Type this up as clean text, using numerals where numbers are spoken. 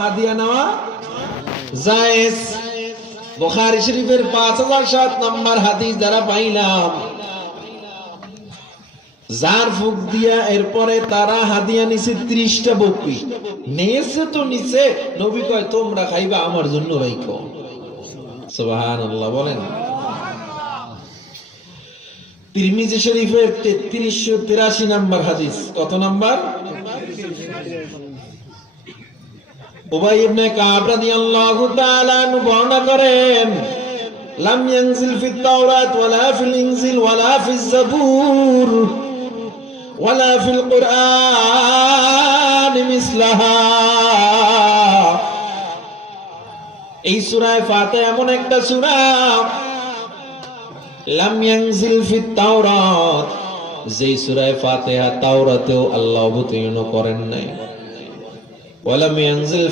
হাদিয়া নেওয়া জায়েজ। বুখারী শরীফের 5007 নম্বর হাদিস দ্বারা পাইলাম, যার ফুক দিয়া এরপরে তারা হাদিয়া নিছে 30টা বকরি নিয়েছে, তো নিছে, নবী কয় তোমরা খাইবা আমার জন্য রাইখো। সুবহানাল্লাহ বলেন। তিরমিজি শরীফের 3383 নম্বর হাদিস। কত নম্বর? উবাই ইবনে কাব রাদিয়াল্লাহু তাআলা আনহু বর্ণনা করেন, লাম ইয়ানজিল ফিত তাওরাত ওয়ালা ফিল ইনজিল ওয়ালা ফিজ জাবুর ওয়ালা ফিল কুরআন মিসলাহা। এই সূরা ফাতিহা এমন একটা সূরা, লাম ইয়ানজিল ফিত তাওরাত, যে সূরা ফাতিহা তাওরাতেও আল্লাহ অবতীর্ণ করেন নাই, ওয়ালাম ইয়ানজিল